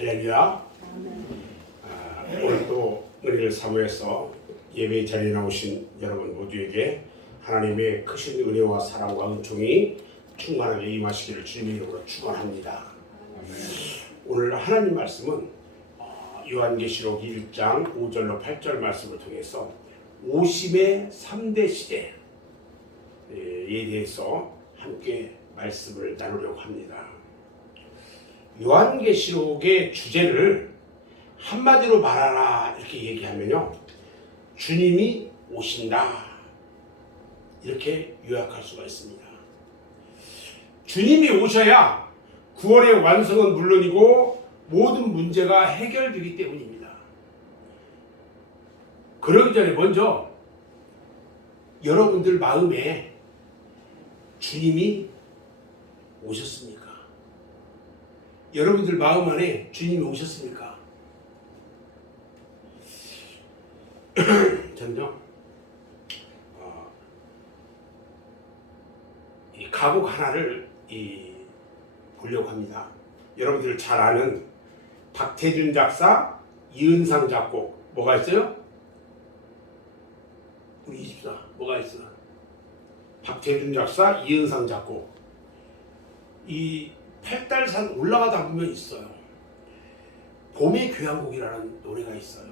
할렐루야. 오늘 또 은혜를 사모해서 예배 자리에 나오신 여러분 모두에게 하나님의 크신 은혜와 사랑과 은총이 충만하게 임하시기를 주님의 이름으로 축원합니다. 오늘 하나님 말씀은 요한계시록 1장 5절로 8절 말씀을 통해서 오심의 3대 시대에 대해서 함께 말씀을 나누려고 합니다. 요한계시록의 주제를 한마디로 말하라 이렇게 얘기하면요, 주님이 오신다 이렇게 요약할 수가 있습니다. 주님이 오셔야 구원의 완성은 물론이고 모든 문제가 해결되기 때문입니다. 그러기 전에 먼저 여러분들 마음에 주님이 오셨습니까? 여러분들 마음 안에 주님이 오셨습니까? 저는요, 이 가곡 하나를 보려고 합니다. 여러분들 잘 아는 박태준 작사, 이은상 작곡 뭐가 있어요? 우리 24 뭐가 있어? 박태준 작사, 이은상 작곡. 이 팔달산 올라가다 보면 있어요. 봄의 교향곡이라는 노래가 있어요.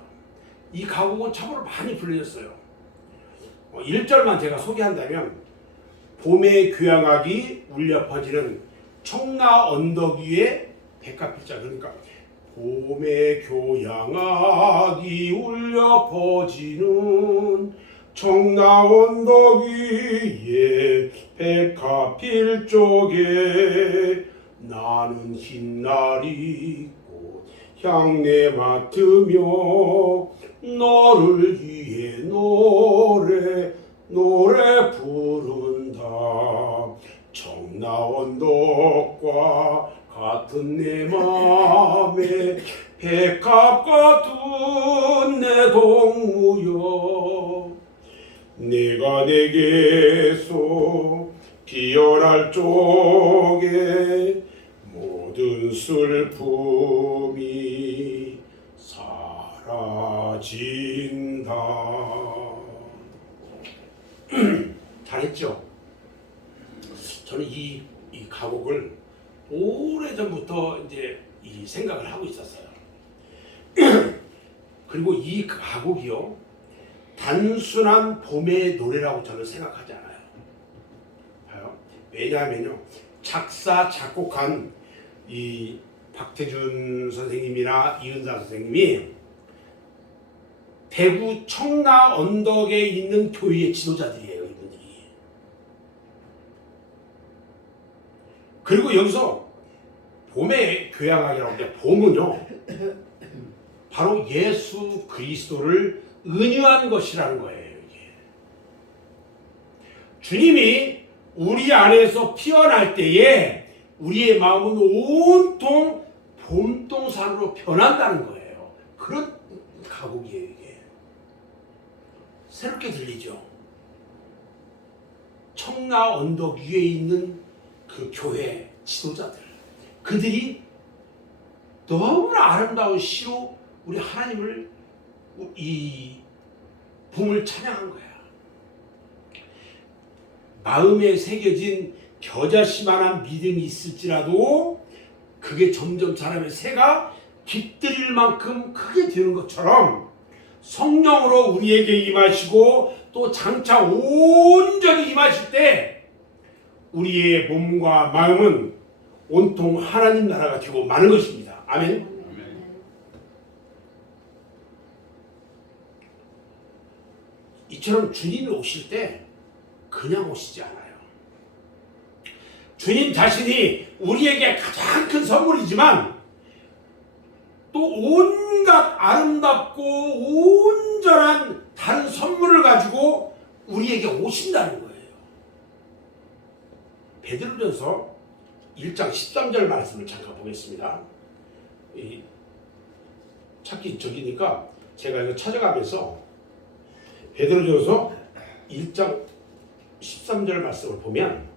이 가곡은 참으로 많이 불려졌어요. 1절만 제가 소개한다면, 봄의 교향악이 울려 퍼지는 청라 언덕 위에 백합필자, 그러니까 봄의 교향악이 울려 퍼지는 청라 언덕 위에 백합필 쪽에 나는 흰날이 꽃 향내 맡으며 너를 위해 노래 부른다. 청라 언덕과 같은 내 맘에 백합 같은 내 동무여, 내가 내게서 기어날 쪽에 모든 슬픔이 사라진다. 잘했죠? 저는 이 가곡을 오래전부터 이제 이 생각을 하고 있었어요. 그리고 이 가곡이요, 단순한 봄의 노래라고 저는 생각하지 않아요. 왜냐하면요, 작사 작곡한 이 박태준 선생님이나 이은상 선생님이 대구 청라 언덕에 있는 교회의 지도자들이에요, 이분들이. 그리고 여기서 봄의 교향악이라고 하는데, 봄은요 바로 예수 그리스도를 은유한 것이라는 거예요. 이게 주님이 우리 안에서 피어날 때에 우리의 마음은 온통 봄동산으로 변한다는 거예요. 그런 가곡이에요. 이게 새롭게 들리죠? 청라 언덕 위에 있는 그 교회 지도자들, 그들이 너무나 아름다운 시로 우리 하나님을, 이 봄을 찬양한 거야. 마음에 새겨진 겨자씨만한 믿음이 있을지라도 그게 점점 자라면 새가 깃들일 만큼 크게 되는 것처럼, 성령으로 우리에게 임하시고 또 장차 온전히 임하실 때 우리의 몸과 마음은 온통 하나님 나라가 되고 마는 것입니다. 아멘. 이처럼 주님이 오실 때 그냥 오시지 않아요. 주님 자신이 우리에게 가장 큰 선물이지만 또 온갖 아름답고 온전한 다른 선물을 가지고 우리에게 오신다는 거예요. 베드로전서 1장 13절 말씀을 잠깐 보겠습니다. 찾기 저기니까 제가 이거 찾아가면서 베드로전서 1장 13절 말씀을 보면,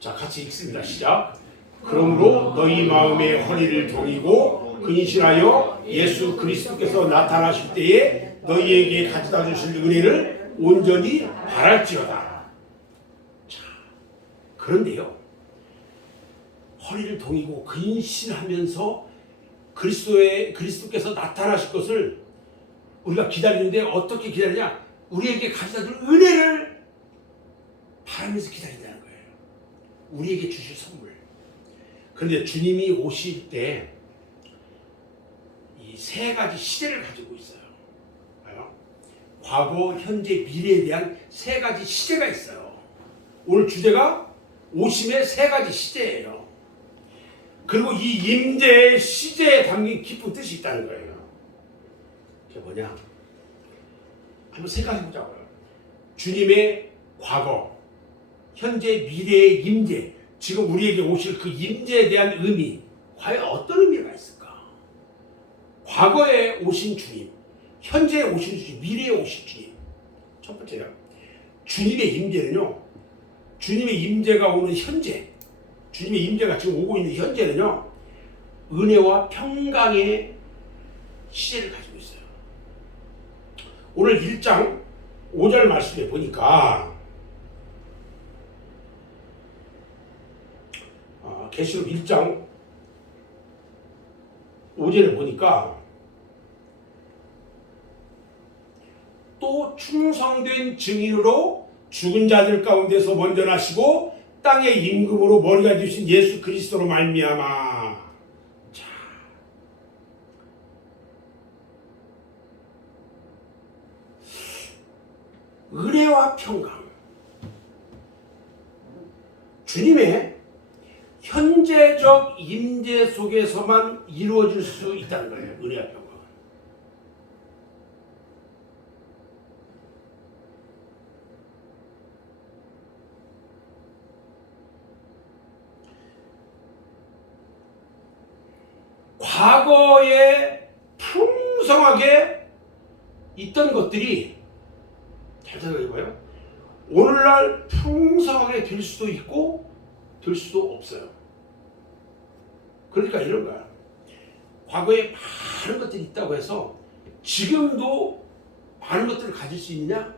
자, 같이 읽습니다. 시작. 그러므로 너희 마음의 허리를 동이고 근신하여 예수 그리스도께서 나타나실 때에 너희에게 가져다 주실 은혜를 온전히 바랄지어다. 자, 그런데요, 허리를 동이고 근신하면서 그리스도께서 나타나실 것을 우리가 기다리는데 어떻게 기다리냐? 우리에게 가져다 줄 은혜를 바라면서 기다린다는 거예요. 우리에게 주실 선물. 그런데 주님이 오실 때 이 세 가지 시대를 가지고 있어요. 과거, 현재, 미래에 대한 세 가지 시대가 있어요. 오늘 주제가 오심의 세 가지 시대예요. 그리고 이 임재의 시제에 담긴 깊은 뜻이 있다는 거예요. 그게 뭐냐? 한번 생각해 보자고요. 주님의 과거, 현재, 미래의 임재, 지금 우리에게 오실 그 임재에 대한 의미, 과연 어떤 의미가 있을까? 과거에 오신 주님, 현재에 오신 주님, 미래에 오신 주님. 첫 번째요. 주님의 임재는요, 주님의 임재가 오는 현재, 주님의 임재가 지금 오고 있는 현재는요, 은혜와 평강의 시제를 가지고 있어요. 오늘 1장 5절 말씀에 보니까 계시록 1장 5절에 보니까 또 충성된 증인으로 죽은 자들 가운데서 먼저 나시고 땅의 임금으로 머리가 되신 예수 그리스도로 말미암아. 자, 은혜와 평강, 주님의 현재적 임재 속에서만 이루어질 수 있다는 거예요. 은혜와 평강. 과거에 풍성하게 있던 것들이, 잘 생각해봐요, 오늘날 풍성하게 될 수도 있고 될 수도 없어요. 그러니까 이런 거야. 과거에 많은 것들이 있다고 해서 지금도 많은 것들을 가질 수 있느냐?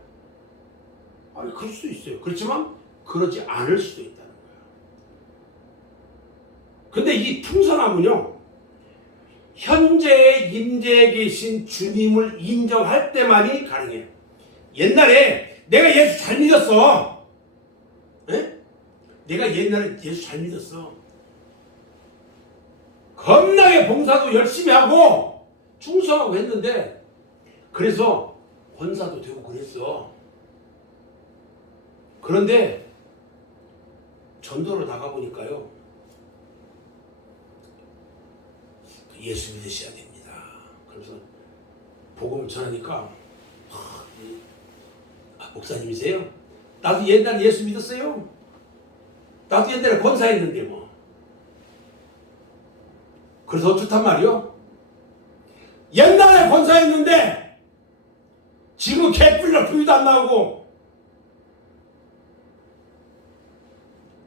아니, 그럴 수도 있어요. 그렇지만 그러지 않을 수도 있다는 거야. 근데 이 풍성함은요, 현재의 임재에 계신 주님을 인정할 때만이 가능해요. 옛날에 내가 예수 잘 믿었어. 에? 내가 옛날에 예수 잘 믿었어. 겁나게 봉사도 열심히 하고 충성하고 했는데, 그래서 권사도 되고 그랬어. 그런데 전도로 나가보니까요, 예수 믿으셔야 됩니다. 그래서 복음을 전하니까, 목사님이세요? 나도 옛날에 예수 믿었어요. 나도 옛날에 권사했는데 뭐. 그래서 어쩌단 말이요? 옛날에 권사했는데 지금 개뿔이나 부유도 안 나오고,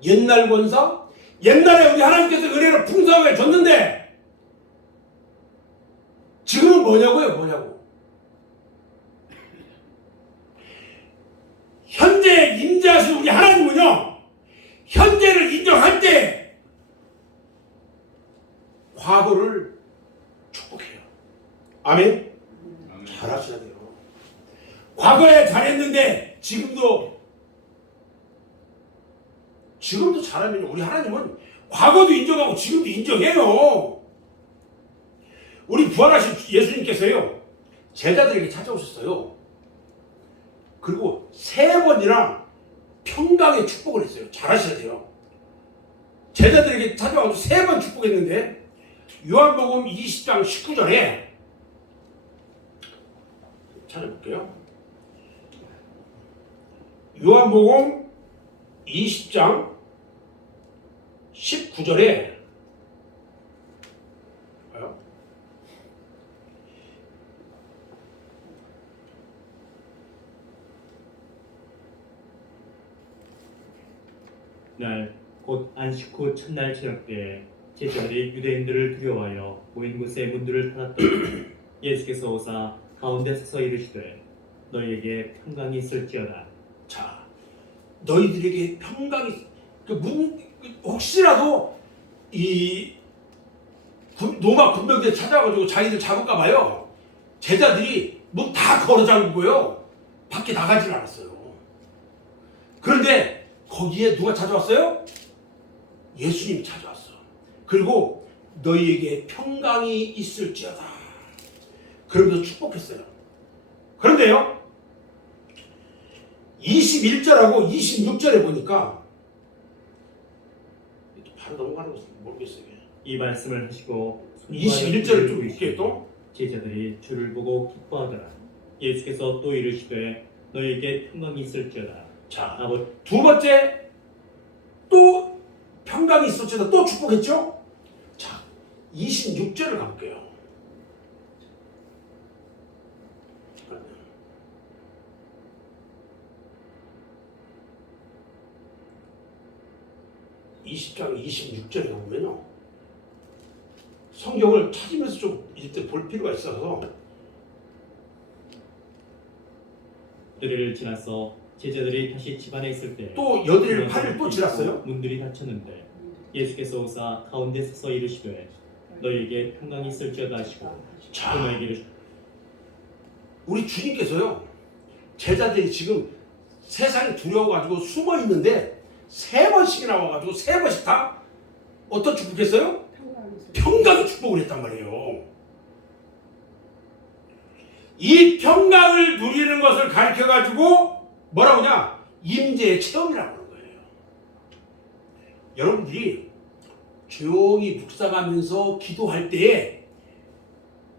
옛날 권사? 옛날에 우리 하나님께서 은혜를 풍성하게 줬는데 지금은 뭐냐고? 현재 임재하신 우리 하나님은요, 현재를 인정할 때 과거를 축복해요. 아멘? 잘하셔야 돼요. 과거에 잘했는데 지금도 잘하면 우리 하나님은 과거도 인정하고 지금도 인정해요. 우리 부활하신 예수님께서요, 제자들에게 찾아오셨어요. 그리고 3번이나 평강의 축복을 했어요. 잘하셔야 돼요. 제자들에게 찾아와서 3번 축복했는데, 요한복음 20장 19절에 찾아볼게요. 요한복음 20장 19절에 날 곧 안식 후 첫날 저녁 때에 제자들이 유대인들을 두려워하여 모인 곳에 문들을 닫았더니 예수께서 오사 가운데 서서 이르시되 너희에게 평강이 있을지어다. 자, 너희들에게 평강이 혹시라도 이 로마 군병대 찾아가지고 자기들 잡을까 봐요. 제자들이 문 다 걸어 잠그고요. 밖에 나가질 않았어요. 그런데 거기에 누가 찾아왔어요? 예수님이 찾아왔어. 그리고 너희에게 평강이 있을지어다. 그러면서 축복했어요. 그런데요, 21절하고 26절에 보니까 바로 넘어가는 것은 모르겠어요. 이 말씀을 하시고 21절을 좀 볼게요. 또 제자들이 주를 보고 기뻐하더라. 예수께서 또 이르시되 너희에게 평강이 있을지어다. 자, 아버지 두 번째 또 평강이 있을지어다. 또 축복했죠. 자, 26절을 가볼게요. 20장 26절에 보면요, 성경을 찾으면서 좀 이때 볼 필요가 있어서. 여드레를 지나서 제자들이 다시 집안에 있을 때 또 여드레를 8일 또 지났어요. 문들이 닫혔는데 예수께서 오사 가운데 서서 이르시되 너희에게 평강이 있을지어다 하시고 또 자, 너희에게 이르시되 우리 주님께서요, 제자들이 지금 세상이 두려워가지고 숨어 있는데 3번씩이나 와가지고 3번씩 다 어떤 축복했어요? 평강의 축복을 했단 말이에요. 이 평강을 누리는 것을 가르쳐가지고 뭐라고 하냐? 임재의 체험이라고 하는 거예요. 여러분들이 조용히 묵상하면서 기도할 때에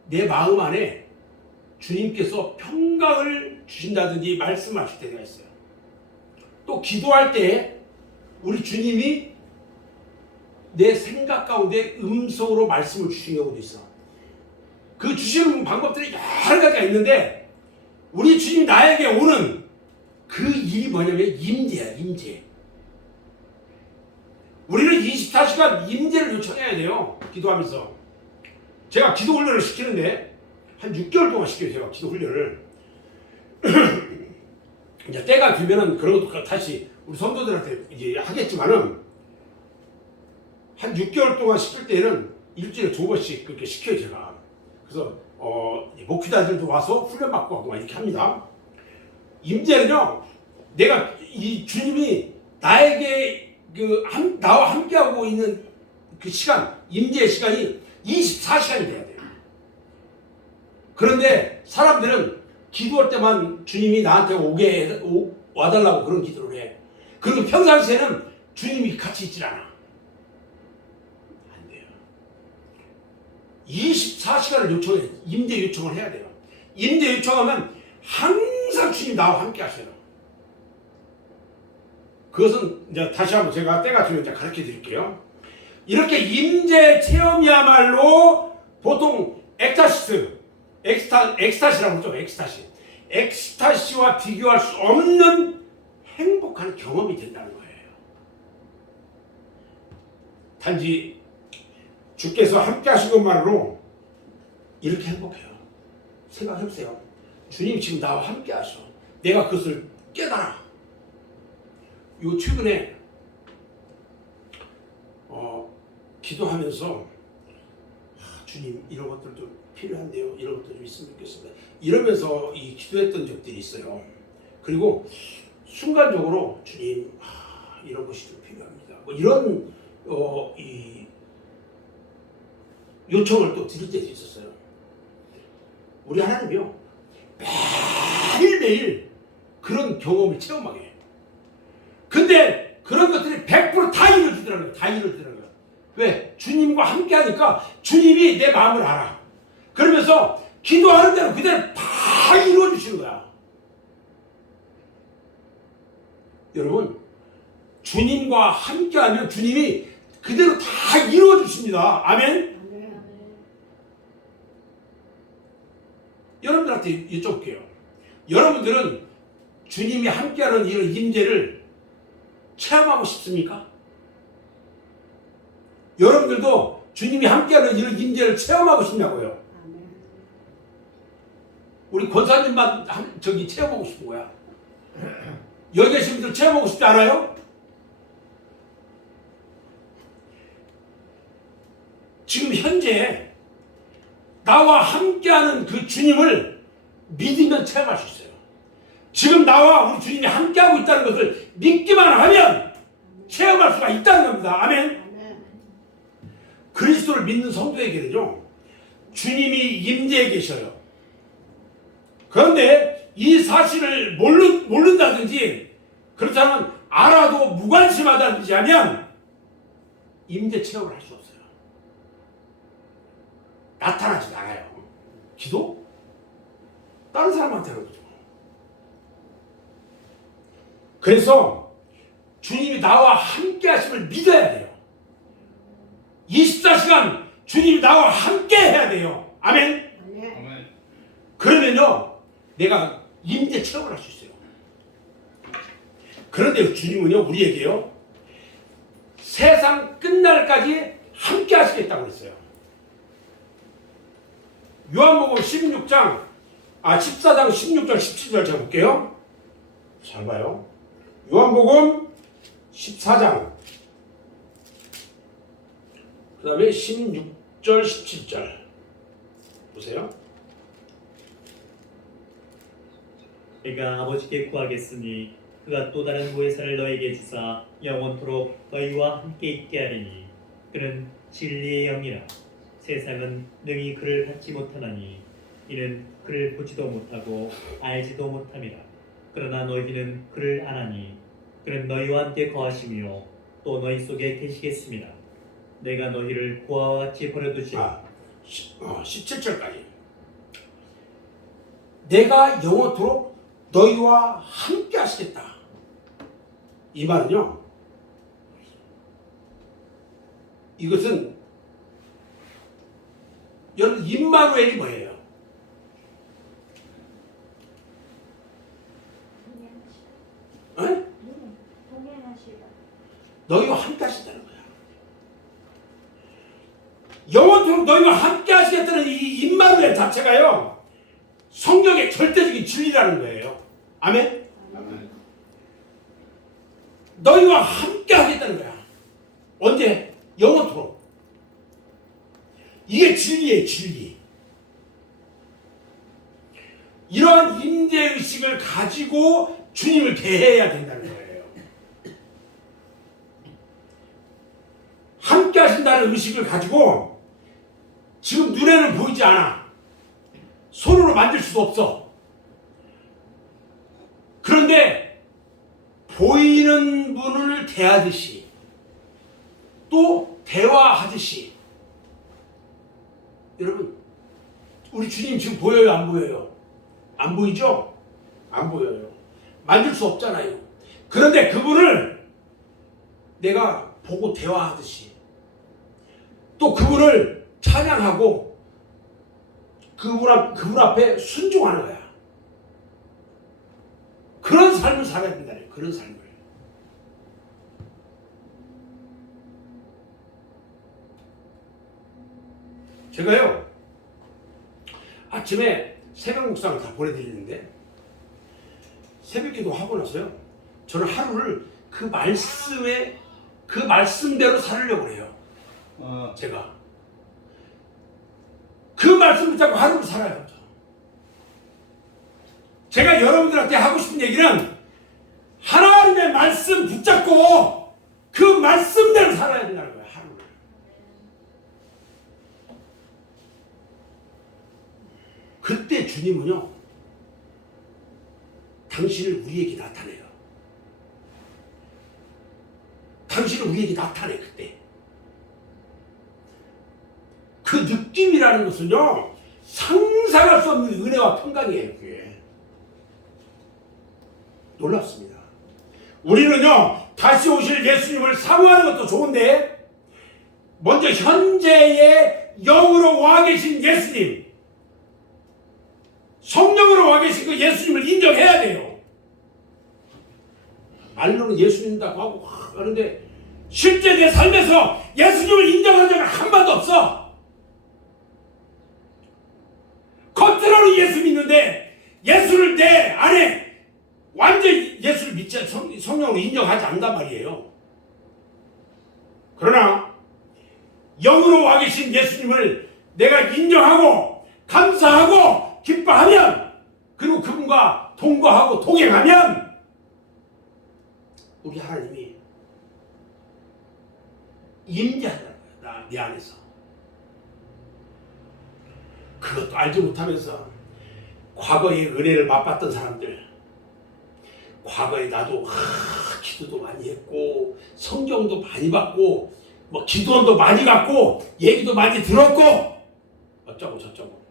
내 마음 안에 주님께서 평강을 주신다든지 말씀하실 때가 있어요. 또 기도할 때에 우리 주님이 내 생각 가운데 음성으로 말씀을 주시는 경우도 있어. 그 주시는 방법들이 여러 가지가 있는데 우리 주님이 나에게 오는 그 일이 뭐냐면 임재야, 임재. 우리는 24시간 임재를 요청해야 돼요. 기도하면서. 제가 기도 훈련을 시키는데 한 6개월 동안 시켜요. 제가 기도 훈련을. 이제 때가 되면은 그런 것도 다시 우리 성도들한테 이제 하겠지만은 한 6개월 동안 시킬 때는 일주일에 2번씩 그렇게 시켜요, 제가. 그래서 목회자들도 와서 훈련 받고 하고 이렇게 합니다. 임재는요, 내가 이 주님이 나에게 나와 함께하고 있는 그 시간, 임재의 시간이 24시간이 돼야 돼요. 그런데 사람들은 기도할 때만 주님이 나한테 와달라고 그런 기도를 해. 그리고 평상시에는 주님이 같이 있질 않아. 안 돼요. 24시간을 요청해. 임재 요청을 해야 돼요. 임재 요청하면 항상 주님 나와 함께 하셔요. 그것은 이제 다시 한번 제가 때가 되면 이제 가르쳐 드릴게요. 이렇게 임재 체험이야말로 보통 엑스타시라고 하죠. 엑스타시와 비교할 수 없는 행복한 경험이 된다는 거예요. 단지 주께서 함께 하신 것만으로 이렇게 행복해요. 생각해보세요. 주님 지금 나와 함께 하셔. 내가 그것을 깨달아. 요 최근에 기도하면서 주님 이런 것들도 필요한데요. 이런 것도 좀 있으면 좋겠습니다. 이러면서 이 기도했던 적들이 있어요. 그리고 순간적으로 주님 이런 것이 좀 필요합니다. 뭐 이런 이 요청을 또 드릴 때도 있었어요. 우리 하나님이요, 매일매일 그런 경험을 체험하게 해요. 근데 그런 것들이 100%다 이루어지더라고요. 다 이루어지더라고요. 왜? 주님과 함께 하니까 주님이 내 마음을 알아. 그러면서 기도하는 대로 그대로 다 이루어주시는 거야. 여러분, 주님과 함께 하면 주님이 그대로 다 이루어주십니다. 아멘? 여러분들한테 여쭤볼게요. 여러분들은 주님이 함께하는 이런 임재를 체험하고 싶습니까? 여러분들도 주님이 함께하는 이런 임재를 체험하고 싶냐고요. 우리 권사님만 저기 체험하고 싶은 거야. 여기 계신 분들 체험하고 싶지 않아요? 지금 현재 나와 함께하는 그 주님을 믿으면 체험할 수 있어요. 지금 나와 우리 주님이 함께하고 있다는 것을 믿기만 하면 체험할 수가 있다는 겁니다. 아멘. 그리스도를 믿는 성도에게는요, 주님이 임재해 계셔요. 그런데 이 사실을 모른다든지 그렇다면 알아도 무관심하다든지 하면 임재 체험을 할 수 없어요. 나타나지 않아요. 기도? 다른 사람한테 하는 거죠. 그래서 주님이 나와 함께 하심을 믿어야 돼요. 24시간 주님이 나와 함께 해야 돼요. 아멘? 아멘. 그러면요, 내가 임재 체험을 할 수 있어요. 그런데 주님은요, 우리에게요, 세상 끝날까지 함께 하시겠다고 했어요. 요한복음 14장 16절 17절 제가 볼게요. 잘 봐요. 요한복음 14장 그 다음에 16절 17절 보세요. 내가 아버지께 구하겠으니 그가 또 다른 보혜사를 너에게 주사 영원토록 너희와 함께 있게 하리니 그는 진리의 영이라. 세상은 능히 그를 받지 못하나니 이는 그를 보지도 못하고 알지도 못함이라. 그러나 너희는 그를 아나니 그는 너희와 함께 거하시며 또 너희 속에 계시겠습니다. 내가 너희를 고아와 같이 버려두지 17절까지 내가 영원토록 너희와 함께 하시겠다. 이 말은요, 이것은 여러분 임마누엘이 뭐예요? 너희와 함께 하신다는 거야. 영원토록 너희와 함께 하시겠다는 이 임마누엘 자체가요, 성경의 절대적인 진리라는 거예요. 아멘? 아멘. 너희와 함께 하겠다는 거야. 언제? 영원토록. 이게 진리예요, 진리. 이러한 임재의식을 가지고 주님을 대해야 된다는 거예요. 함께 하신다는 의식을 가지고 지금 눈에는 보이지 않아. 손으로 만질 수도 없어. 그런데 보이는 분을 대하듯이 또 대화하듯이 여러분, 우리 주님 지금 보여요, 안 보여요? 안 보이죠? 안 보여요. 만질 수 없잖아요. 그런데 그분을 내가 보고 대화하듯이 또 그분을 찬양하고 그분 앞에 순종하는 거야. 그런 삶을 살아야 된다는 거예요. 그런 삶을. 제가요, 아침에 새벽 묵상을 다 보내드리는데 새벽기도 하고 나서요, 저는 하루를 그 말씀대로 살으려고 해요. 제가 그 말씀 붙잡고 하루를 살아요. 제가 여러분들한테 하고 싶은 얘기는 하나님의 말씀 붙잡고 그 말씀대로 살아야 된다는 거예요. 하루를. 그때 주님은요, 당신을 우리에게 나타내요. 당신을 우리에게 나타내. 그때 그 느낌이라는 것은요, 상상할 수 없는 은혜와 평강이에요. 그게 놀랍습니다. 우리는요, 다시 오실 예수님을 사모하는 것도 좋은데 먼저 현재의 영으로 와 계신 예수님, 성령으로 와 계신 그 예수님을 인정해야 돼요. 말로는 예수 믿는다고 하고 하는데 실제 내 삶에서 예수님을 인정한 적은 한 번도 없어. 겉으로는 예수 믿는데 예수를 내 안에 완전히 예수를 믿지 성령으로 인정하지 않는단 말이에요. 그러나 영으로 와 계신 예수님을 내가 인정하고 감사하고 기뻐하면, 그리고 그분과 동거하고 동행하면 우리 하나님이 임재하더라고요. 내 안에서. 그것도 알지 못하면서 과거의 은혜를 맛봤던 사람들, 과거에 나도 기도도 많이 했고 성경도 많이 받고 뭐 기도원도 많이 갔고 얘기도 많이 들었고 어쩌고 저쩌고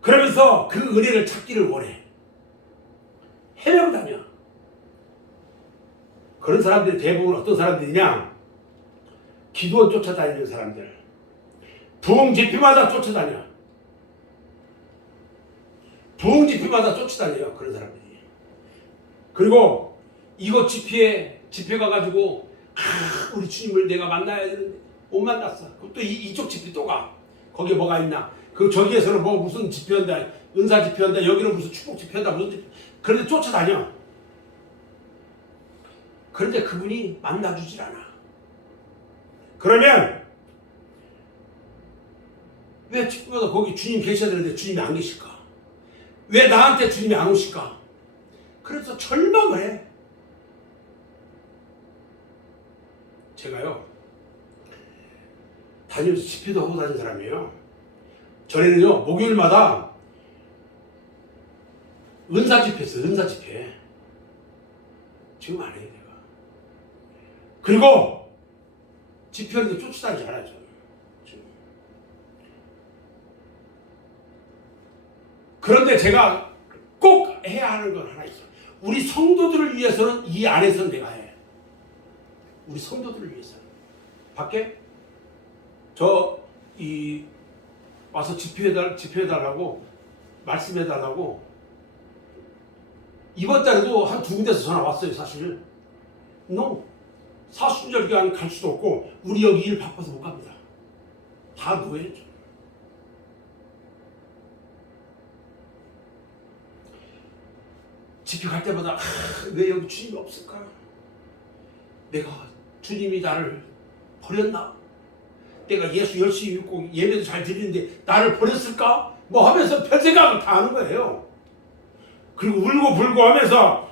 그러면서 그 은혜를 찾기를 원해. 헤매고 다녀. 그런 사람들이 대부분 어떤 사람들이냐, 기도원 쫓아다니는 사람들, 부흥 집회마다 쫓아다녀. 부흥 집회마다 쫓아다녀요, 그런 사람들이. 그리고 이곳 집회 가가지고 우리 주님을 내가 만나야 되는데 못 만났어. 그럼 또 이쪽 집회 또 가. 거기에 뭐가 있나? 그 저기에서는 뭐 무슨 집회한다, 은사 집회한다, 여기는 무슨 축복 집회한다, 무슨 집회. 그런데 쫓아다녀. 그런데 그분이 만나주질 않아. 그러면 왜 집회마다 거기 주님 계셔야 되는데 주님이 안 계실까? 왜 나한테 주님이 안 오실까? 그래서 절망을 해. 제가요, 다니면서 집회도 하고 다니는 사람이에요. 전에는요, 목요일마다 은사 집회 했어요. 은사 집회. 지금 안 해요, 내가. 그리고 집회하는데 쫓아다니지 않아요, 저는. 지금. 그런데 제가 꼭 해야 하는 건 하나 있어요. 우리 성도들을 위해서는 이 안에서는 내가 해. 우리 성도들을 위해서는. 밖에 와서 집회해달라고 말씀해달라고 이번 달에도 한 2군데서 전화 왔어요. 사실 사순절 기간 갈 수도 없고 우리 여기 일 바빠서 못 갑니다. 다 노예죠. 집회 갈 때마다 왜 여기 주님이 없을까? 내가 주님이 나를 버렸나? 내가 예수 열심히 믿고 예배도 잘 드리는데 나를 버렸을까? 뭐 하면서 별 생각을 다 하는 거예요. 그리고 울고 불고 하면서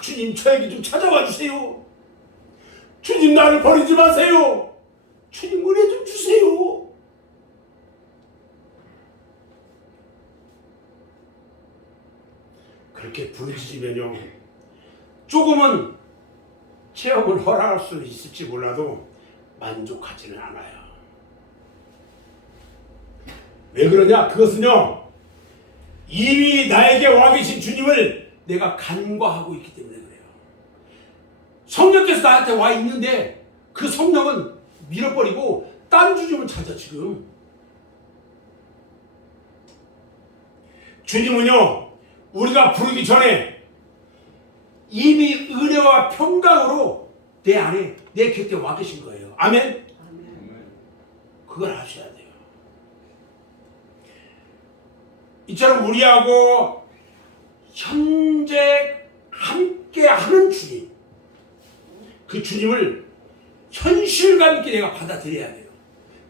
주님 저에게 좀 찾아와 주세요. 주님 나를 버리지 마세요. 주님 은혜 좀 주세요. 그렇게 부르짖으면요, 조금은 체험을 허락할 수 있을지 몰라도 만족하지는 않아요. 왜 그러냐? 그것은요, 이미 나에게 와 계신 주님을 내가 간과하고 있기 때문에 그래요. 성령께서 나한테 와 있는데 그 성령은 밀어버리고 딴 주님을 찾아. 지금 주님은요, 우리가 부르기 전에 이미 은혜와 평강으로 내 안에, 내 곁에 와 계신 거예요. 아멘? 그걸 아셔야 돼요. 이처럼 우리하고 현재 함께 하는 주님, 그 주님을 현실감 있게 내가 받아들여야 돼요.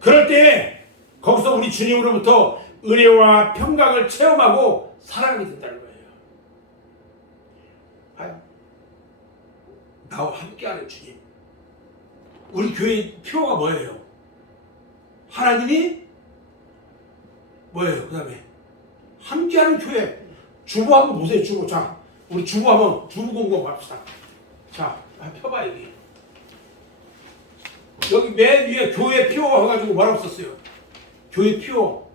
그럴 때 거기서 우리 주님으로부터 은혜와 평강을 체험하고 살아가게 된다는 거예요. 나와 함께하는 주님. 우리 교회 표어가 뭐예요? 하나님이 뭐예요? 그 다음에 함께하는 교회. 주보 한번 보세요. 주보. 자, 우리 주보 한번 주보 공부합시다. 자, 펴봐. 여기 맨 위에 교회 표어 해가지고 뭐라고 썼어요? 교회 표어.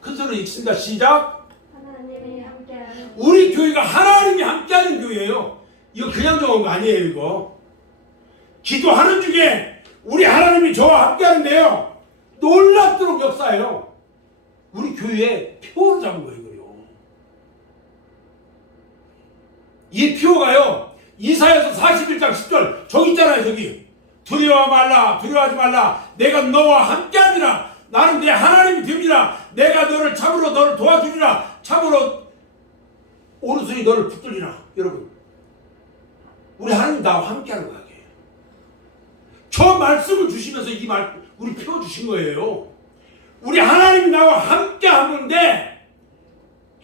큰 소리로 읽습니다. 시작. 하나님이 함께하는 우리 교회가 하나님이 함께하는 교회예요. 이거 그냥 적은 거 아니에요. 이거 기도하는 중에 우리 하나님이 저와 함께하는데요, 놀랍도록 역사해요. 우리 교회에 표어를 잡은 거예요. 이거요. 이 표어가요, 이사야서 41장 10절 저기 있잖아요. 저기 두려워 말라, 두려워하지 말라. 내가 너와 함께하리라. 나는 내 하나님이 됨이라. 내가 너를 참으로 너를 도와주리라. 참으로 오른손이 너를 붙들리라. 여러분, 우리 하나님 나와 함께하는 거예요. 저 말씀을 주시면서 이 말 우리 펴주신 거예요. 우리 하나님이 나와 함께하는데,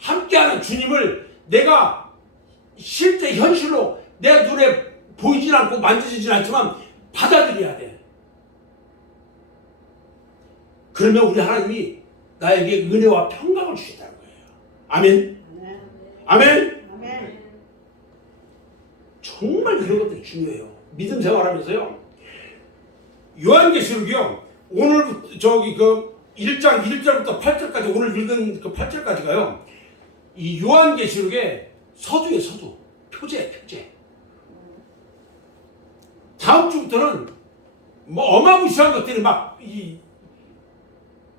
함께하는 주님을 내가 실제 현실로 내 눈에 보이진 않고 만지진 않지만 받아들여야 돼. 그러면 우리 하나님이 나에게 은혜와 평강을 주신다는 거예요. 아멘. 아멘. 아멘. 정말 그런 것들이 중요해요. 믿음 생활하면서요. 요한계시록이요. 오늘부터 저기 그 1장 1절부터 8절까지 오늘 읽은 그 8절까지가요. 이 요한계시록의 서두에 서두. 표제. 다음 주부터는 뭐 어마무시한 것들이 막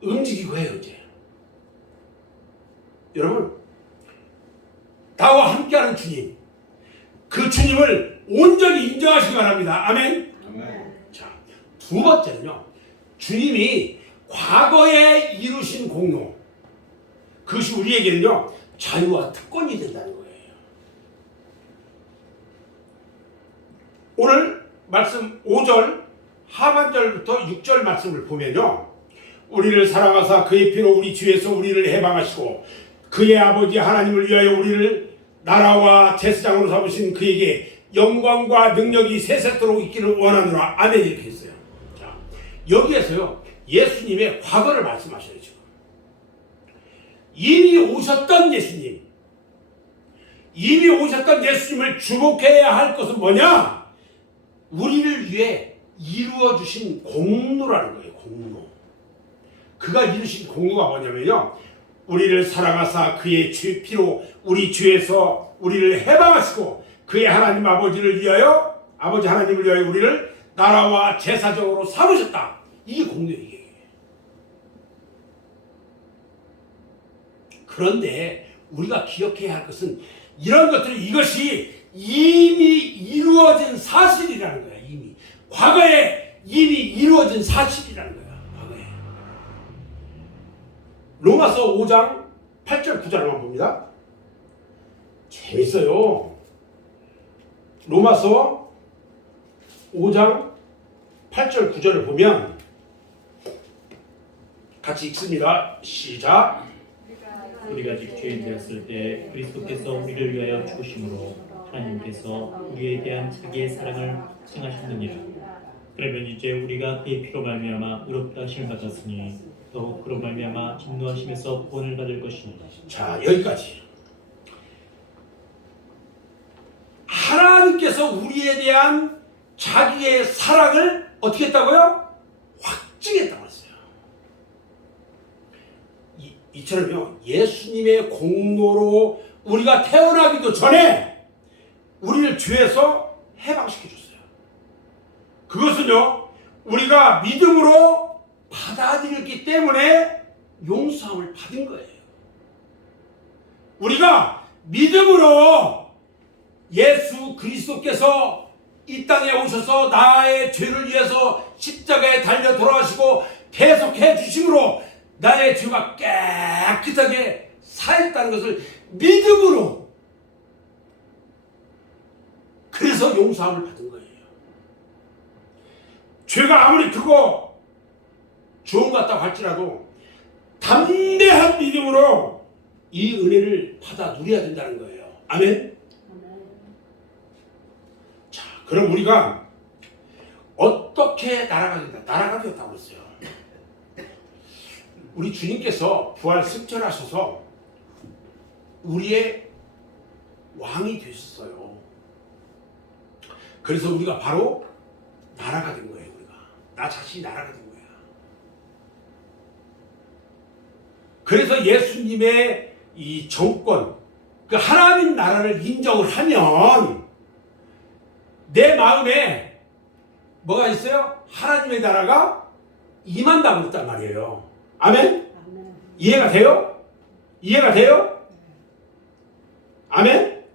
움직이고 해요, 이제. 여러분, 나와 함께하는 주님, 그 주님을 온전히 인정하시기 바랍니다. 아멘. 자, 두 번째는요, 주님이 과거에 이루신 공로, 그것이 우리에게는요 자유와 특권이 된다는 거예요. 오늘 말씀 5절 하반절부터 6절 말씀을 보면요, 우리를 사랑하사 그의 피로 우리 주에서 우리를 해방하시고 그의 아버지 하나님을 위하여 우리를 나라와 제사장으로 삼으신 그에게 영광과 능력이 세세토록 있기를 원하노라. 아멘. 이렇게 했어요. 자, 여기에서요 예수님의 과거를 말씀하셔요. 지금 이미 오셨던 예수님, 이미 오셨던 예수님을 주목해야 할 것은 뭐냐? 우리를 위해 이루어 주신 공로라는 거예요. 공로. 그가 이루신 공로가 뭐냐면요, 우리를 사랑하사 그의 피로 우리 주에서 우리를 해방하시고 그의 하나님 아버지를 위하여, 아버지 하나님을 위하여 우리를 나라와 제사장으로 삼으셨다. 이게 공로예요. 그런데 우리가 기억해야 할 것은 이런 것들이, 이것이 이미 이루어진 사실이라는 거야. 이미 과거에 이미 이루어진 사실이라는 거야. 과거에. 로마서 5장 8절 9절만 봅니다. 재밌어요. 로마서 5장 8절 9절을 보면 같이 읽습니다. 시작. 우리가 아직 죄인 되었을 때 그리스도께서 우리를 위하여 죽으심으로 하나님께서 우리에 대한 자기의 사랑을 증하셨느니라. 그러면 이제 우리가 그의 피로 말미암아 의롭다 하심을 받았으니 더욱 그로 말미암아 진노하심에서 구원을 받을 것이니. 자, 여기까지. 하나님께서 우리에 대한 자기의 사랑을 어떻게 했다고요? 확증했다고 했어요. 이처럼요, 예수님의 공로로 우리가 태어나기도 전에 우리를 죄에서 해방시켜줬어요. 그것은요, 우리가 믿음으로 받아들였기 때문에 용서함을 받은 거예요. 우리가 믿음으로 예수 그리스도께서 이 땅에 오셔서 나의 죄를 위해서 십자가에 달려 돌아가시고 계속해 주심으로 나의 죄가 깨끗하게 사했다는 것을 믿음으로, 그래서 용서함을 받은 거예요. 죄가 아무리 크고 좋은 것 같다고 할지라도 담대한 믿음으로 이 은혜를 받아 누려야 된다는 거예요. 아멘. 자, 그럼 우리가 어떻게 나라가 된다? 나라가 되었다고 했어요. 우리 주님께서 부활 승천하셔서 우리의 왕이 되셨어요. 그래서 우리가 바로 나라가 된 거예요. 우리가 나 자신이 나라가 된 거야. 그래서 예수님의 이 정권, 그 하나님 나라를 인정을 하면 내 마음에 뭐가 있어요? 하나님의 나라가 임한다고 했단 말이에요. 아멘? 이해가 돼요? 이해가 돼요? 아멘?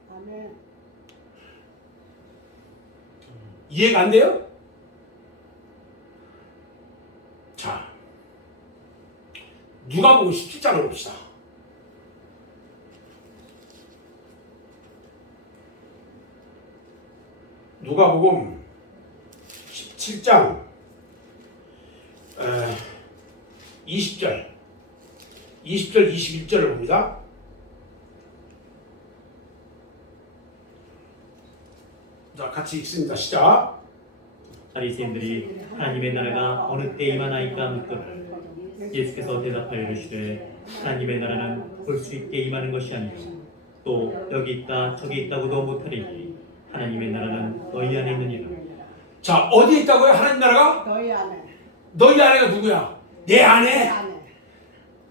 이해가 안 돼요? 누가복음 17장을 봅시다. 누가복음 17장 20절 21절을 봅니다. 자, 같이 읽습니다. 시작. 바리새인들이 하나님의 나라가 어느 때 임하나이까 묻거늘 예수께서 대답하여 이르시되 하나님의 나라는 볼 수 있게 임하는 것이 아니요 또 여기 있다 저기 있다고도 못하리니 하나님의 나라는 너희 안에 있느니라. 자, 어디에 있다고요? 하나님 나라가? 너희 안에. 너희 안에가 누구야? 내 내 안에. 안에.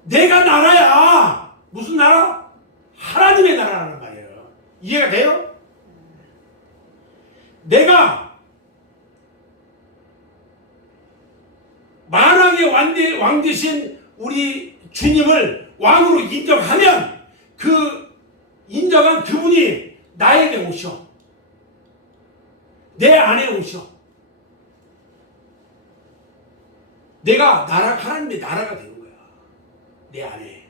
내가 나라야. 무슨 나라? 하나님의 나라라는 말이에요. 이해가 돼요? 내가 만왕의 왕 되신 우리 주님을 왕으로 인정하면 그 인정한 그분이 나에게 오셔. 내 안에 오셔. 내가 하나님의 나라가 되는 거야. 내 안에.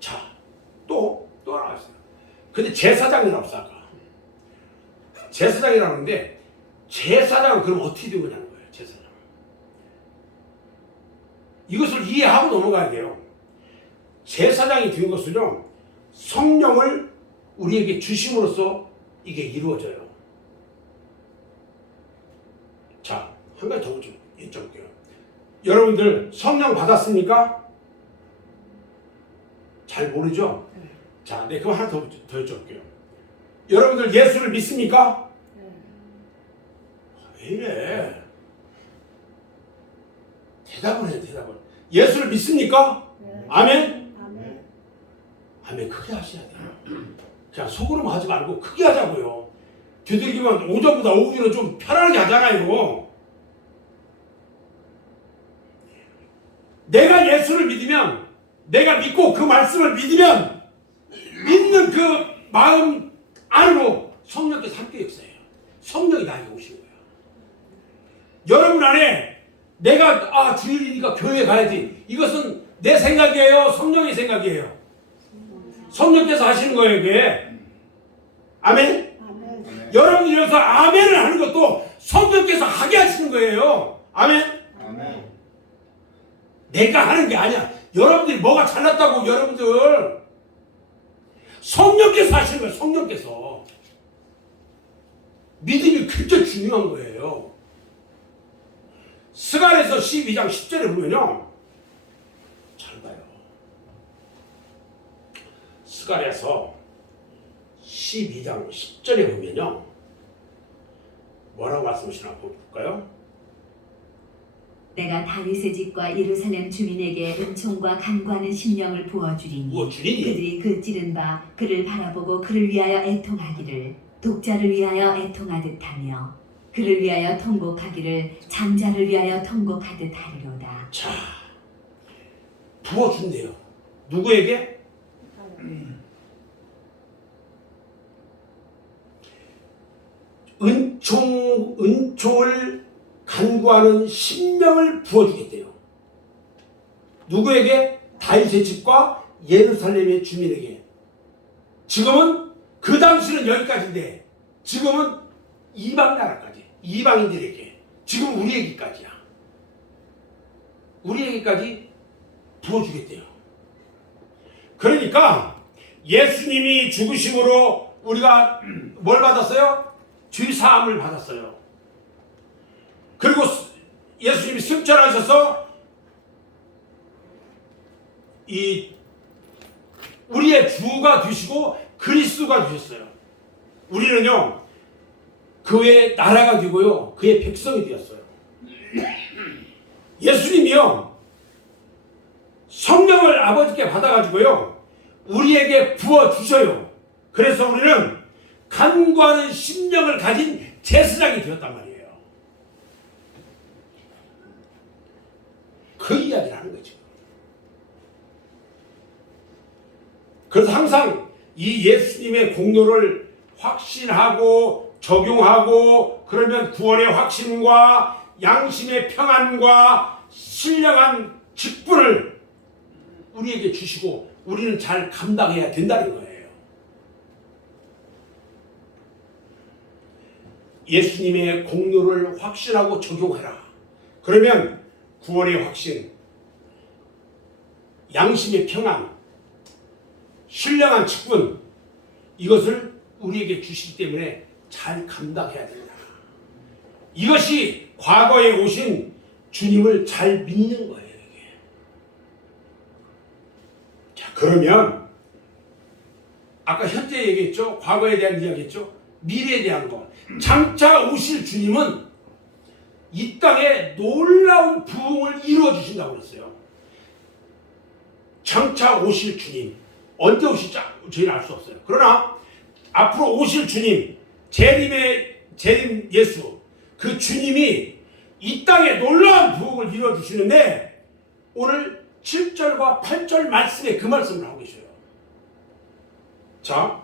자, 또 나왔어요. 근데 제사장이라고 써 아까. 제사장이라는데 제사장은 그럼 어떻게 된 거냐는 거예요. 제사장. 이것을 이해하고 넘어가야 돼요. 제사장이 된 것은요, 성령을 우리에게 주심으로써 이게 이루어져요. 자, 한 가지 더 좀 여쭤볼게요. 여러분들 성령 받았습니까? 잘 모르죠? 자, 네, 그럼 하나 더 여쭤볼게요. 여러분들 예수를 믿습니까? 왜 이래? 대답을 해요, 대답을. 예수를 믿습니까? 네. 아멘? 아멘. 아멘, 크게 하셔야 돼요. 그냥 속으로만 하지 말고 크게 하자고요. 되도록이면 오전보다 오후는 좀 편안하게 하잖아요. 내가 예수를 믿으면, 내가 믿고 그 말씀을 믿으면, 믿는 그 마음 안으로 성령께서 함께 역사해요. 성령이 나에게 오시는 거예요. 여러분 안에 내가 주일이니까 교회 가야지. 이것은 내 생각이에요? 성령의 생각이에요? 성령께서 하시는 거예요, 이게. 아멘? 아멘. 여러분이 여기서 아멘을 하는 것도 성령께서 하게 하시는 거예요. 아멘? 아멘. 내가 하는 게 아니야. 여러분들이 뭐가 잘났다고 여러분들. 성령께서 하시는 거예요. 성령께서. 믿음이 굉장히 중요한 거예요. 스가랴서 12장 10절에 보면요. 잘 봐요. 스가랴서 12장 10절에 보면요. 뭐라고 말씀하시나 볼까요? 내가 다윗의 집과 예루살렘 주민에게 은총과 간구하는 심령을 부어주리니 부어주리니 그들이 그 찌른 바 그를 바라보고 그를 위하여 애통하기를 독자를 위하여 애통하듯 하며 그를 위하여 통곡하기를 장자를 위하여 통곡하듯 하리로다. 자, 부어준대요. 누구에게? 은총을 간구하는 심령을 부어주겠대요. 누구에게? 다윗의 집과 예루살렘의 주민에게. 지금은 그 당시는 여기까지인데 지금은 이방 나라까지, 이방인들에게, 지금 우리에게까지야. 우리에게까지 부어주겠대요. 그러니까 예수님이 죽으심으로 우리가 뭘 받았어요? 죄 사함을 받았어요. 그리고 예수님이 승천하셔서 우리의 주가 되시고 그리스도가 되셨어요. 우리는요, 그의 나라가 되고요, 그의 백성이 되었어요. 예수님이요, 성령을 아버지께 받아가지고요, 우리에게 부어주셔요. 그래서 우리는 간구하는 심령을 가진 제사장이 되었단 말이에요. 그 이야기를 하는 거죠. 그래서 항상 이 예수님의 공로를 확신하고 적용하고 그러면 구원의 확신과 양심의 평안과 신령한 직분을 우리에게 주시고 우리는 잘 감당해야 된다는 거예요. 예수님의 공로를 확신하고 적용해라. 그러면 구원의 확신, 양심의 평안, 신령한 직분, 이것을 우리에게 주시기 때문에 잘 감당해야 된다. 이것이 과거에 오신 주님을 잘 믿는 거예요. 이게. 자, 그러면 아까 현재 얘기했죠. 과거에 대한 이야기했죠. 미래에 대한 거. 장차 오실 주님은 이 땅에 놀라운 부흥을 이루어 주신다고 그랬어요. 장차 오실 주님. 언제 오실지 저희는 알 수 없어요. 그러나 앞으로 오실 주님, 재림 예수, 그 주님이 이 땅에 놀라운 부흥을 이루어 주시는데 오늘 7절과 8절 말씀에 그 말씀을 하고 계셔요. 자,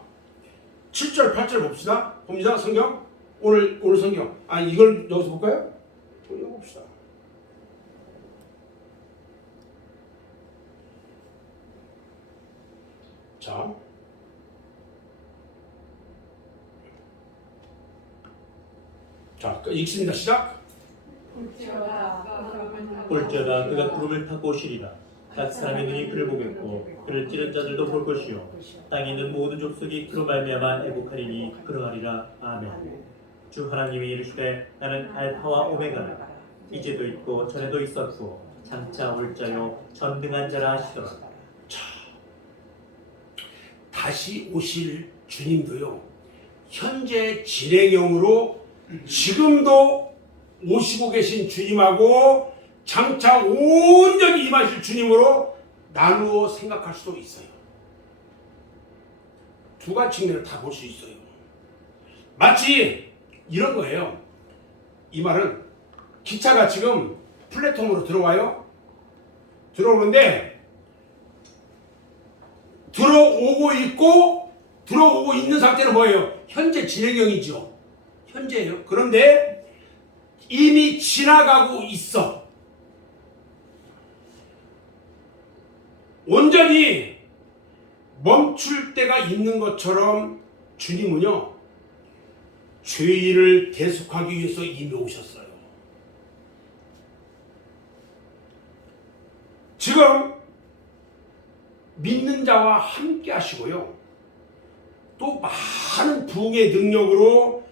7절, 8절 봅시다. 봅니다. 성경. 오늘 성경. 이걸 여기서 볼까요? 이거 봅시다. 자, 읽습니다. 시작. 볼지어다 그가 구름을 타고 오시리라. 각 사람의 눈이 그를 보겠고 그를 찌른 자들도 볼 것이요 땅에 있는 모든 족속이 그로 말미암아 애국하리니 그러하리라. 아멘. 주 하나님이 이르시되 나는 알파와 오메가라. 이제도 있고 전에도 있었고 장차 올 자요 전능한 자라 하시더라. 다시 오실 주님도요, 현재 진행형으로 지금도 오시고 계신 주님하고 장차 온전히 임하실 주님으로 나누어 생각할 수도 있어요. 두 가지 측면을 다 볼 수 있어요. 마치 이런 거예요. 이 말은 기차가 지금 플랫폼으로 들어와요. 들어오는데 들어오고 있는 상태는 뭐예요? 현재 진행형이죠. 현재예요. 그런데 이미 지나가고 있어. 온전히 멈출 때가 있는 것처럼 주님은요, 죄인을 대속하기 위해서 이미 오셨어요. 지금 믿는 자와 함께 하시고요, 또 많은 부흥의 능력으로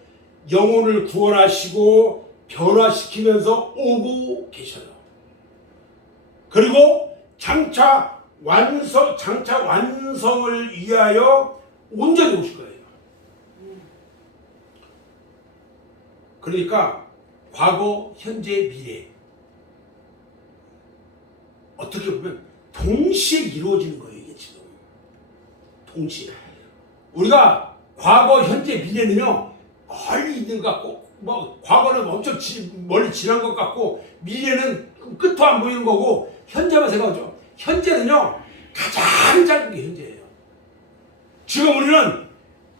영혼을 구원하시고 변화시키면서 오고 계셔요. 그리고 장차 완성을 위하여 온전히 오실 거예요. 그러니까 과거, 현재, 미래 어떻게 보면 동시에 이루어지는 거예요. 이게 지금 동시에 우리가 과거, 현재, 미래는요 멀리 있는 것 같고, 과거는 엄청 멀리 지난 것 같고 미래는 끝도 안 보이는 거고 현재만 생각하죠. 현재는요 가장 짧은 게 현재예요. 지금 우리는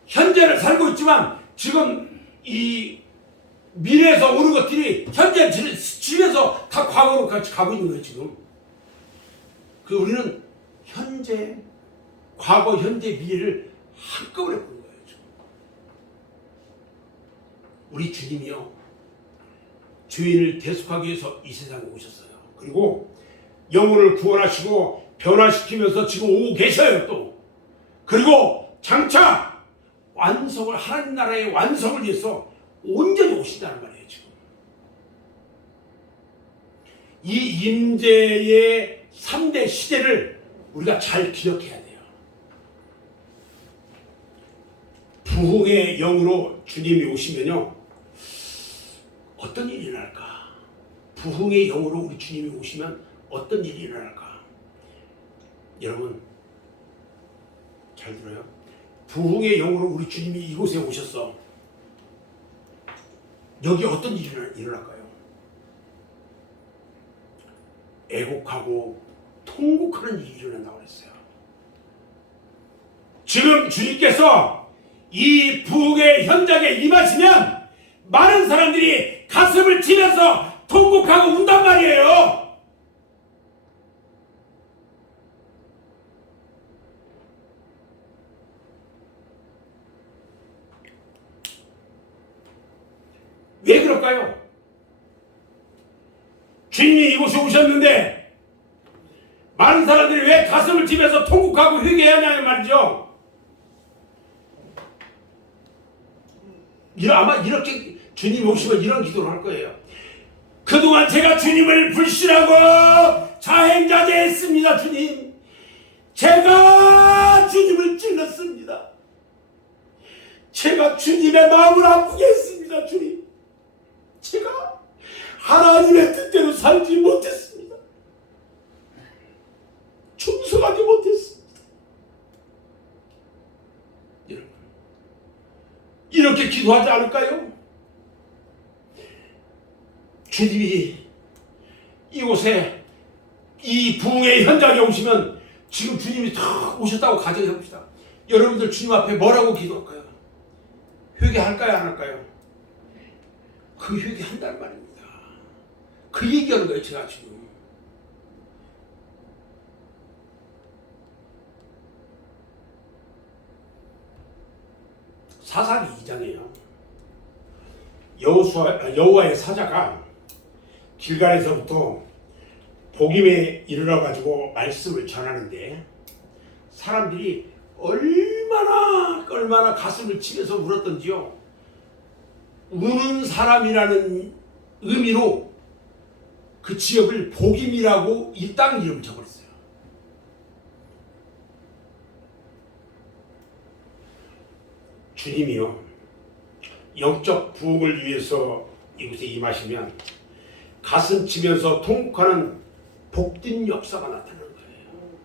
현재를 살고 있지만 지금 이 미래에서 오는 것들이 현재 집에서 다 과거로 같이 가고 있는 거예요. 지금 우리는 현재, 과거, 현재, 미래를 한꺼번에 보는 거예요. 지금. 우리 주님이요, 죄인을 대속하기 위해서 이 세상에 오셨어요. 그리고 영혼을 구원하시고 변화시키면서 지금 오고 계셔요. 또 그리고 장차 하나님 나라의 완성을 위해서 온전히 오신다는 말이에요. 지금 이 임재의 3대 시대를 우리가 잘 기억해야 돼요. 부흥의 영으로 주님이 오시면요 어떤 일이 일어날까? 부흥의 영으로 우리 주님이 오시면 어떤 일이 일어날까? 여러분 잘 들어요. 부흥의 영으로 우리 주님이 이곳에 오셨어. 여기 어떤 일이 일어날까요? 애곡하고 통곡하는 일이 일어난다고 그랬어요. 지금 주님께서 이 부흥의 현장에 임하시면 많은 사람들이 가슴을 치면서 통곡하고 운단 말이에요. 왜 그럴까요? 주님이 이곳에 오셨는데 많은 사람들이 왜 가슴을 치면서 통곡하고 회개하냐는 말이죠. 아마 이렇게 주님이 오시면 이런 기도를 할 거예요. 그동안 제가 주님을 불신하고 자행자제했습니다. 주님, 제가 주님을 찔렀습니다. 제가 주님의 마음을 아프게 했습니다. 주님, 제가 하나님의 뜻대로 살지 못했습니다. 충성하지 못했습니다. 여러분, 이렇게 기도하지 않을까요? 주님이 이곳에 이 부흥의 현장에 오시면 지금 주님이 다 오셨다고 가정해 봅시다. 여러분들 주님 앞에 뭐라고 기도할까요? 회개할까요? 안 할까요? 그 회개한다는 말입니다. 그 얘기하는 거예요. 제가 지금. 사사기 2장이에요. 여호와의 사자가 길갈에서부터 복임에 이르러 가지고 말씀을 전하는데 사람들이 얼마나 가슴을 치면서 울었던지요. 우는 사람이라는 의미로 그 지역을 복임이라고 이 땅 이름 적어놨어요. 주님이요, 영적 부흥을 위해서 이곳에 임하시면 가슴 치면서 통곡하는 복된 역사가 나타나는 거예요.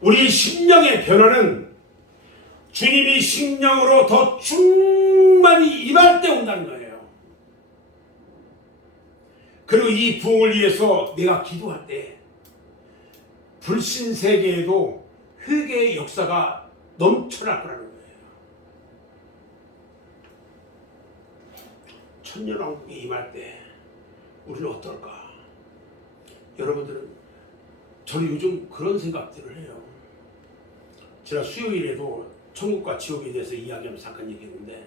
우리 심령의 변화는 주님이 심령으로 더 충만히 임할 때 온다는 거예요. 그리고 이 부흥을 위해서 내가 기도할 때 불신 세계에도 회개의 역사가 넘쳐날 거라는 거예요. 천년왕국이 임할 때 우리는 어떨까? 여러분들은, 저는 요즘 그런 생각들을 해요. 제가 수요일에도 천국과 지옥에 대해서 이야기하면서 잠깐 얘기했는데,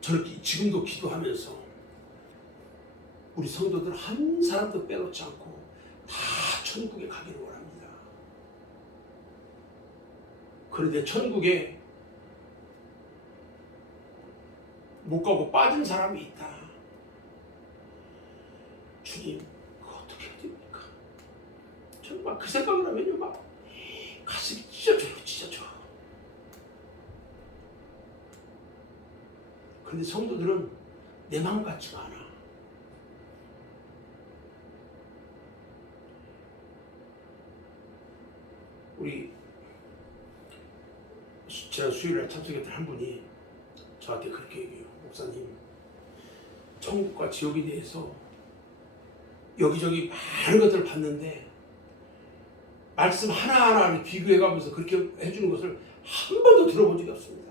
저는 지금도 기도하면서 우리 성도들 한 사람도 빼놓지 않고 다 천국에 가기를 원합니다. 그런데 천국에 못 가고 빠진 사람이 있다. 주님, 그거 어떻게 해야 됩니까? 저는 막 그 생각을 하면요, 막 가슴이 찢어져요. 그런데 성도들은 내 마음 같지가 않아. 우리 지난 수요일에 참석했던 한 분이 저한테 그렇게 얘기해요. 목사님, 천국과 지옥에 대해서 여기저기 많은 것들을 봤는데 말씀 하나하나를 비교해가면서 그렇게 해주는 것을 한 번도 들어본 적이 없습니다.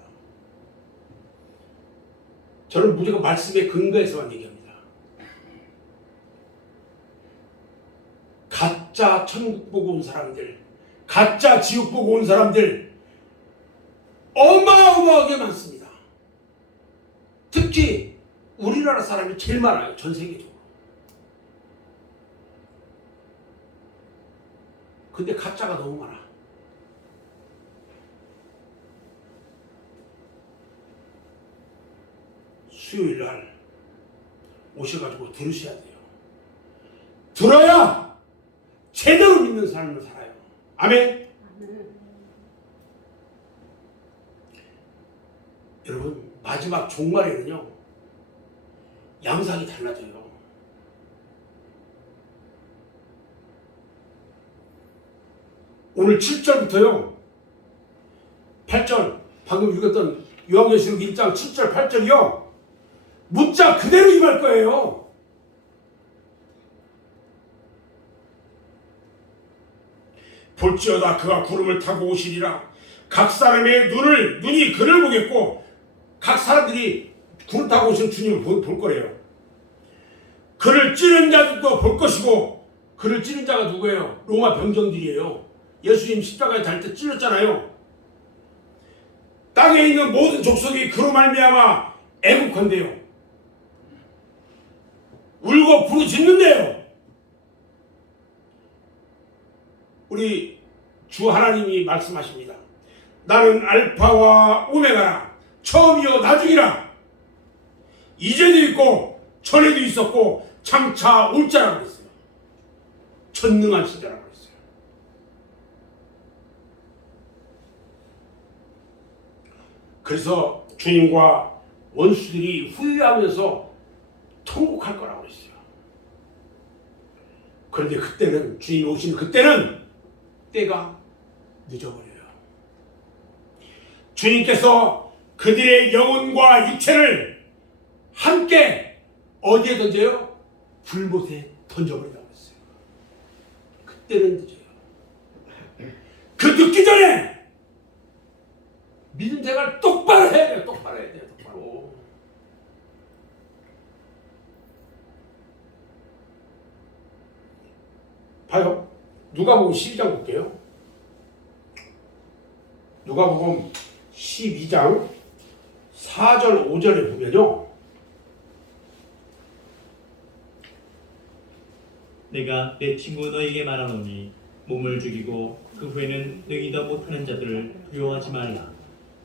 저는 무조건 말씀에 근거해서만 얘기합니다. 가짜 천국 보고 온 사람들, 가짜 지옥 보고 온 사람들 어마어마하게 많습니다. 특히 우리나라 사람이 제일 많아요. 전 세계적으로. 근데 가짜가 너무 많아. 수요일날 오셔가지고 들으셔야 돼요. 들어야 제대로 믿는 삶을 살아요. 아멘. 여러분, 마지막 종말에는요, 양상이 달라져요. 오늘 7절부터요 8절, 방금 읽었던 요한계시록 1장 7절 8절이요 문자 그대로 임할 거예요. 볼지어다 그가 구름을 타고 오시리라. 각 사람의 눈이 그를 보겠고, 각 사람들이 구름 타고 오신 주님을 볼 거래요. 그를 찌른 자들도 볼 것이고, 그를 찌른 자가 누구예요? 로마 병정들이에요. 예수님 십자가에 달 때 찔렸잖아요. 땅에 있는 모든 족속이 그로 말미암아 애국한대요. 울고 부르짖는데요. 우리 주 하나님이 말씀하십니다. 나는 알파와 오메가라, 처음이요 나중이라. 이제도 있고 전에도 있었고 장차 올 자라고 했어요. 전능한 신자라고 했어요. 그래서 주님과 원수들이 후회하면서 통곡할 거라고 했어요. 그런데 그때는, 주님 오신 그때는 때가 늦어버려요. 주님께서 그들의 영혼과 육체를 함께 어디에 던져요? 불못에 던져버린다고 했어요. 그때는 늦어요. 그 늦기 전에 믿음 생활 똑바로 해야 돼요. 똑바로 해야 돼요. 똑바로. 봐요. 누가복음 12장 볼게요. 누가복음 12장 4절 5절에 보면요. 내가 내 친구 너에게 말하노니 몸을 죽이고 그 후에는 능히 더 못하는 자들을 두려워하지 말라.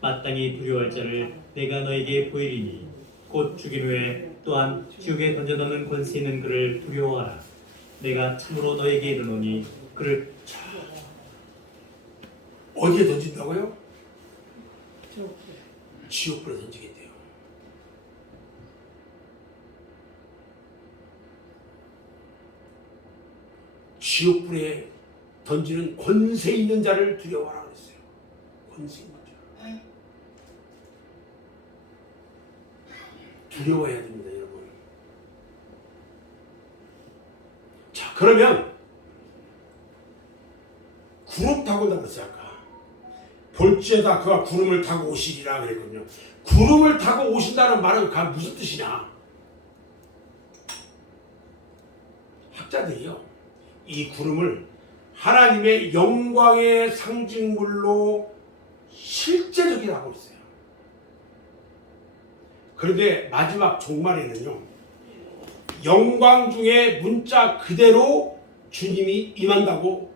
마땅히 두려워할 자를 내가 너에게 보이리니 곧 죽인 후에 또한 지옥에 던져넣는 권세 있는 그를 두려워하라. 내가 참으로 너에게 이르노니 그를 어디에 던진다고요? 지옥불에 던지겠대요. 지옥불에 던지는 권세 있는 자를 두려워하라 그랬어요. 권세 있는 자. 두려워해야 됩니다, 여러분. 자, 그러면 구름 타고 나갔어요. 아까 볼지어다 그가 구름을 타고 오시리라 그랬거든요. 구름을 타고 오신다는 말은 무슨 뜻이냐? 학자들이요, 이 구름을 하나님의 영광의 상징물로 실제적이라고 했어요. 그런데 마지막 종말에는요, 영광 중에 문자 그대로 주님이 임한다고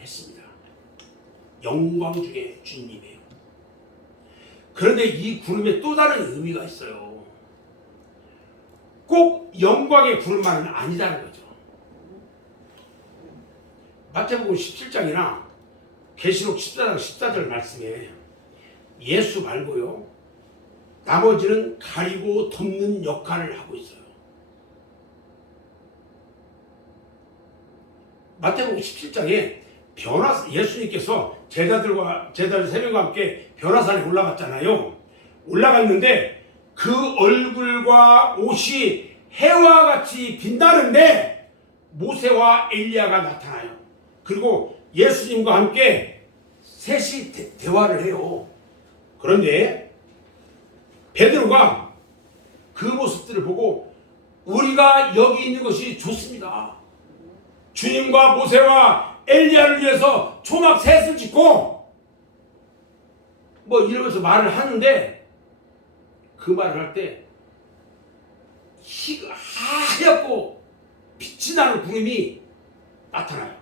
했습니다. 영광 중에 주님이에요. 그런데 이 구름에 또 다른 의미가 있어요. 꼭 영광의 구름만은 아니다는 거죠. 마태복음 17장이나 계시록 14장 14절 말씀에 예수 말고요, 나머지는 가리고 덮는 역할을 하고 있어요. 마태복음 17장에 예수님께서 제자들 3명과 함께 변화산에 올라갔잖아요. 올라갔는데 그 얼굴과 옷이 해와 같이 빛나는데 모세와 엘리야가 나타나요. 그리고 예수님과 함께 셋이 대화를 해요. 그런데 베드로가 그 모습들을 보고 우리가 여기 있는 것이 좋습니다. 주님과 모세와 엘리야를 위해서 초막 셋을 짓고 뭐 이러면서 말을 하는데, 그 말을 할 때 하얗고 빛이 나는 구름이 나타나요.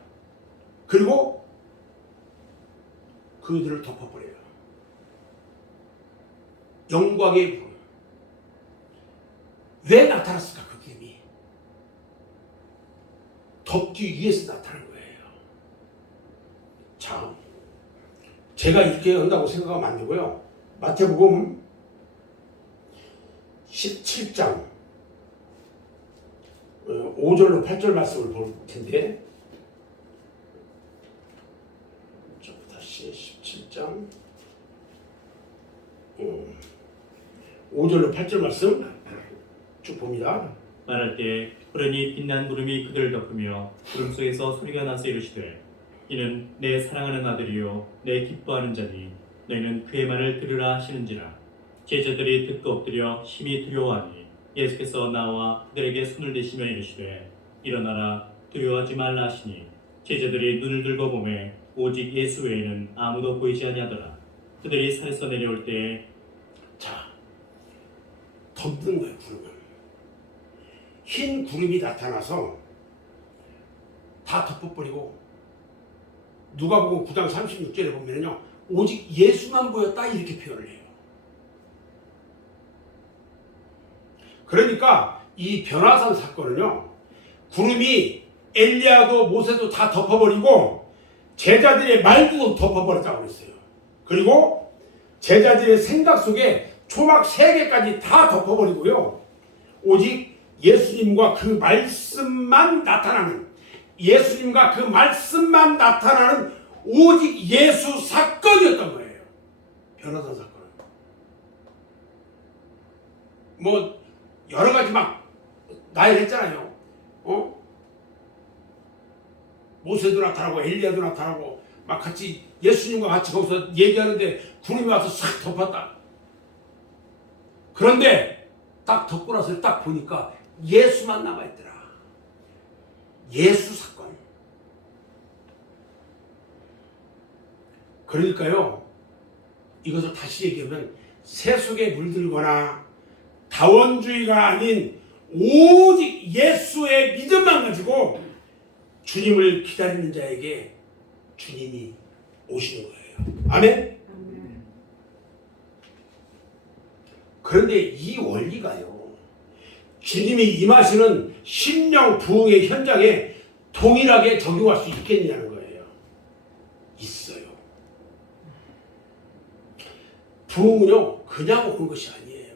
그리고 그들을 덮어버려요. 영광의 구름. 왜 나타났을까? 그 구름이 덮기 위해서 나타난 거예요. 자, 제가 이렇게 한다고 생각하면 안 되고요. 마태복음 17장 5절로 8절 말씀을 볼 텐데, 다시 17장 5절로 8절 말씀 쭉 봅니다. 말할 때 푸른이 빛난 구름이 그들을 덮으며 구름 속에서 소리가 나서 이르시되 이는 내 사랑하는 아들이요 내 기뻐하는 자니 너희는 그의 말을 들으라 하시는지라. 제자들이 듣고 엎드려 심히 두려워하니 예수께서 나와 그들에게 손을 대시며 이르시되 일어나라 두려워하지 말라 하시니 제자들이 눈을 들고 보매 오직 예수 외에는 아무도 보이지 아니하더라. 그들이 산에서 내려올 때에 자, 덮는 거예요. 구름은. 흰 구름이 나타나서 다 덮어버리고 누가복음 9장 36절에 보면요, 오직 예수만 보였다 이렇게 표현을 해요. 그러니까 이 변화산 사건은요, 구름이 엘리야도 모세도 다 덮어버리고 제자들의 말도 덮어버렸다고 그랬어요. 그리고 제자들의 생각 속에 초막 3개까지 다 덮어버리고요, 오직 예수님과 그 말씀만 나타나는, 예수님과 그 말씀만 나타나는 오직 예수 사건이었던 거예요. 변화산 사건은. 뭐 여러 가지 막 나열했잖아요. 모세도 나타나고 엘리야도 나타나고 막 같이 예수님과 같이 거기서 얘기하는데 구름이 와서 싹 덮었다. 그런데 딱 덮고 나서 딱 보니까 예수만 남아있더라. 예수 사건. 그러니까요, 이것을 다시 얘기하면 세속에 물들거나 다원주의가 아닌 오직 예수의 믿음만 가지고 주님을 기다리는 자에게 주님이 오시는 거예요. 아멘? 그런데 이 원리가요, 주님이 임하시는 심령 부흥의 현장에 동일하게 적용할 수 있겠냐는 거예요. 있어요. 부흥은요, 그냥 오는 것이 아니에요.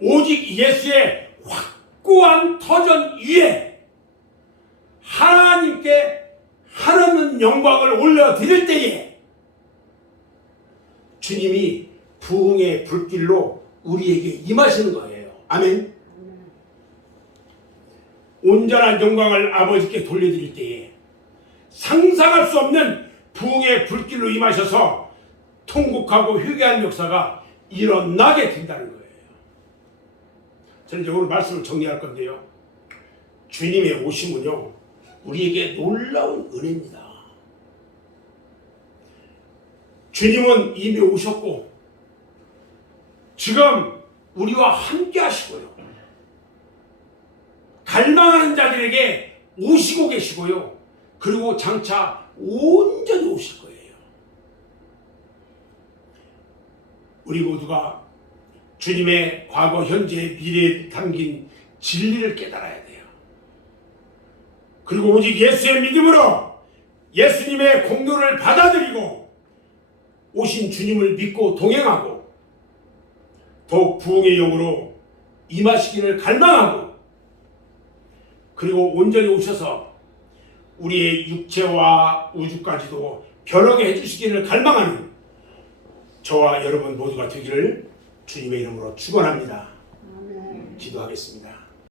오직 예수의 확고한 터전 위에 하나님께 하나님 영광을 올려드릴 때에 주님이 부흥의 불길로 우리에게 임하시는 거예요. 아멘. 온전한 영광을 아버지께 돌려드릴 때에 상상할 수 없는 부흥의 불길로 임하셔서 통곡하고 회개하는 역사가 일어나게 된다는 거예요. 저는 이제 오늘 말씀을 정리할 건데요, 주님의 오심은요, 우리에게 놀라운 은혜입니다. 주님은 이미 오셨고 지금 우리와 함께 하시고요, 갈망하는 자들에게 오시고 계시고요, 그리고 장차 온전히 오실 거예요. 우리 모두가 주님의 과거, 현재, 미래에 담긴 진리를 깨달아야 돼요. 그리고 오직 예수의 믿음으로 예수님의 공로를 받아들이고 오신 주님을 믿고 동행하고 더욱 부흥의 영으로 임하시기를 갈망하고, 그리고 온전히 오셔서 우리의 육체와 우주까지도 변하게 해주시기를 갈망하는 저와 여러분 모두가 되기를 주님의 이름으로 축원합니다. 기도하겠습니다.